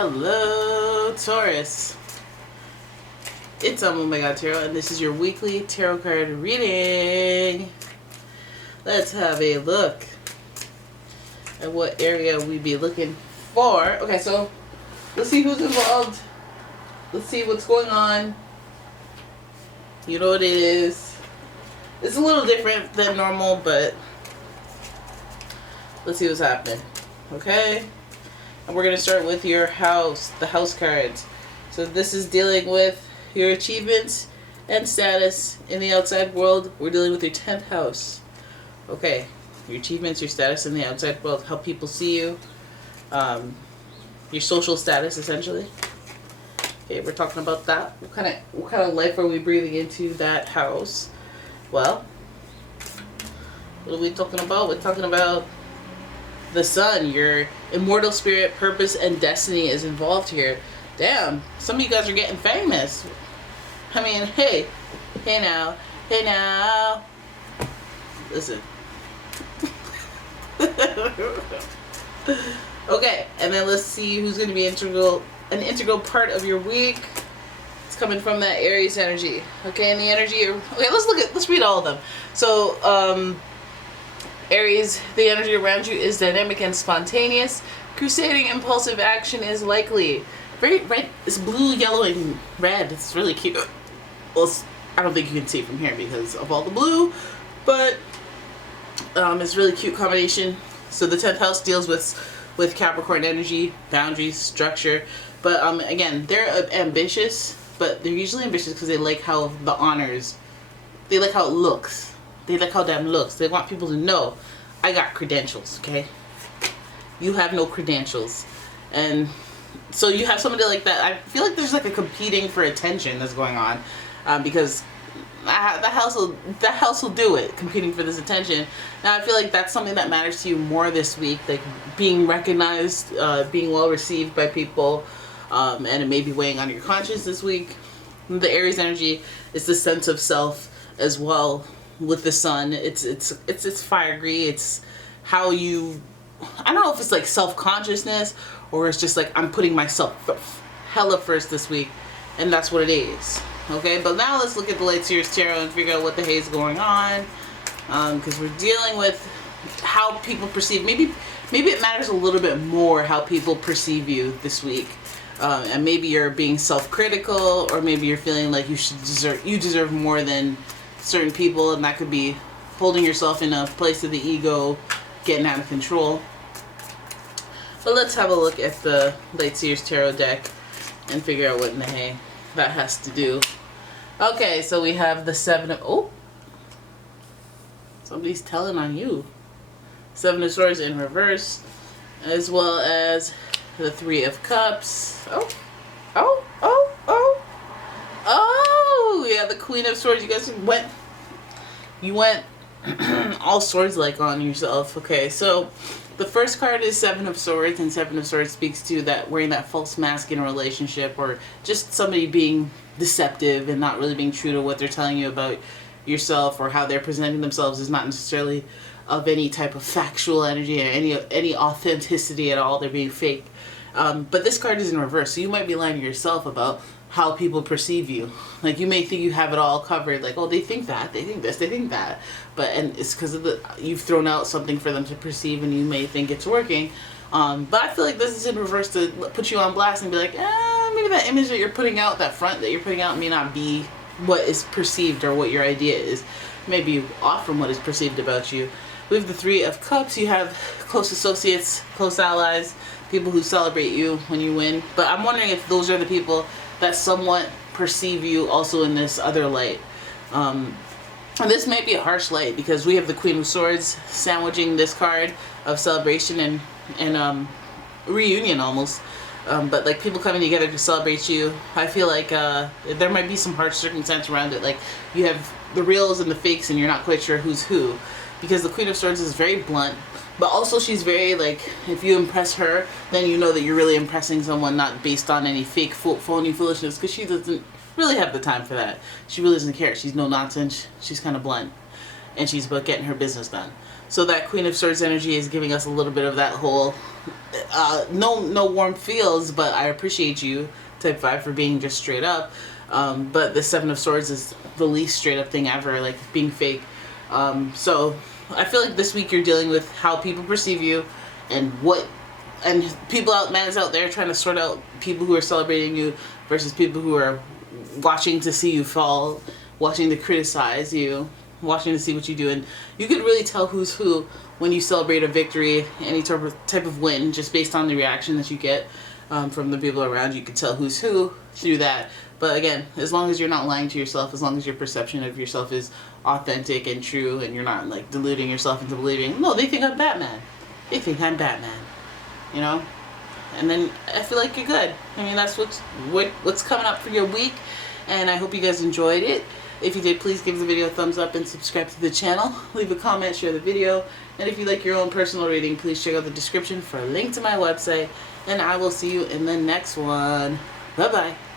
Hello, Taurus. It's umomgtarot, and this is your weekly tarot card reading. Let's have a look at what area we be looking for. Okay, so let's see who's involved. Let's see what's going on. You know what it is. It's a little different than normal, but let's see what's happening. Okay? And we're going to start with your house, the house cards. So this is dealing with your achievements and status in the outside world. We're dealing with your 10th house. Okay, your achievements, your status in the outside world, how people see you, your social status essentially. Okay, we're talking about that. What kind of life are we breathing into that house? Well, what are we talking about? We're talking about the sun. Your immortal spirit, purpose, and destiny is involved here. Damn, some of you guys are getting famous. I mean, hey now. Listen. Okay, and then let's see who's going to be an integral part of your week. It's coming from that Aries energy. Okay, and the energy. Okay, let's read all of them. So, Aries, the energy around you is dynamic and spontaneous. Crusading impulsive action is likely. Very red. It's blue, yellow, and red. It's really cute. Well, I don't think you can see it from here because of all the blue, but it's a really cute combination. So the 10th house deals with Capricorn energy, boundaries, structure. But again, they're ambitious, but they're usually ambitious because they like how the honors, they like how it looks. They like how damn looks. They want people to know, I got credentials, okay? You have no credentials. And so you have somebody like that. I feel like there's like a competing for attention that's going on, because the house will do it, competing for this attention. Now I feel like that's something that matters to you more this week, like being recognized, being well received by people, and it may be weighing on your conscience this week. The Aries energy is the sense of self as well. With the sun, it's fiery. It's how you, I don't know if it's like self-consciousness or it's just like I'm putting myself hella first this week, and that's what it is. Okay, but now let's look at the Late Series Tarot and figure out what the hell is going on, because we're dealing with how people perceive. Maybe it matters a little bit more how people perceive you this week, and maybe you're being self-critical, or maybe you're feeling like you deserve more than certain people, and that could be holding yourself in a place of the ego, getting out of control. But let's have a look at the Late Series Tarot deck and figure out what in the hay that has to do. Okay, so we have the somebody's telling on you. 7 of Swords in reverse, as well as the 3 of Cups. Yeah, the Queen of Swords. You guys went all swords like on yourself. Okay, so the first card is 7 of Swords, and 7 of Swords speaks to that wearing that false mask in a relationship, or just somebody being deceptive and not really being true to what they're telling you about yourself, or how they're presenting themselves is not necessarily of any type of factual energy or any authenticity at all. They're being fake. But this card is in reverse, so you might be lying to yourself about how people perceive you. Like, you may think you have it all covered, like, oh, they think that, they think this, they think that, and it's because of you've thrown out something for them to perceive, and you may think it's working. But I feel like this is in reverse to put you on blast and be like, maybe that image that you're putting out, that front that you're putting out, may not be what is perceived or what your idea is. Maybe off from what is perceived about you. We have the 3 of Cups. You have close associates, close allies, people who celebrate you when you win. But I'm wondering if those are the people that somewhat perceive you also in this other light. And this may be a harsh light, because we have the Queen of Swords sandwiching this card of celebration and reunion almost. But like people coming together to celebrate you. I feel like there might be some harsh circumstance around it. Like you have the reals and the fakes, and you're not quite sure who's who. Because the Queen of Swords is very blunt, but also she's very, like, if you impress her, then you know that you're really impressing someone, not based on any fake, phony foolishness, because she doesn't really have the time for that. She really doesn't care. She's no nonsense. She's kind of blunt, and she's about getting her business done. So that Queen of Swords energy is giving us a little bit of that whole no warm feels, but I appreciate you type vibe for being just straight up. But the Seven of Swords is the least straight up thing ever, like being fake. So I feel like this week you're dealing with how people perceive you and people out there trying to sort out people who are celebrating you versus people who are watching to see you fall, watching to criticize you, watching to see what you do. And you could really tell who's who when you celebrate a victory, any type of win, just based on the reaction that you get from the people around you. You could tell who's who through that. But again, as long as you're not lying to yourself, as long as your perception of yourself is authentic and true, and you're not like deluding yourself into believing, no, they think I'm Batman. They think I'm Batman. You know? And then I feel like you're good. I mean, that's what's coming up for your week. And I hope you guys enjoyed it. If you did, please give the video a thumbs up and subscribe to the channel. Leave a comment, share the video. And if you like your own personal reading, please check out the description for a link to my website. And I will see you in the next one. Bye-bye.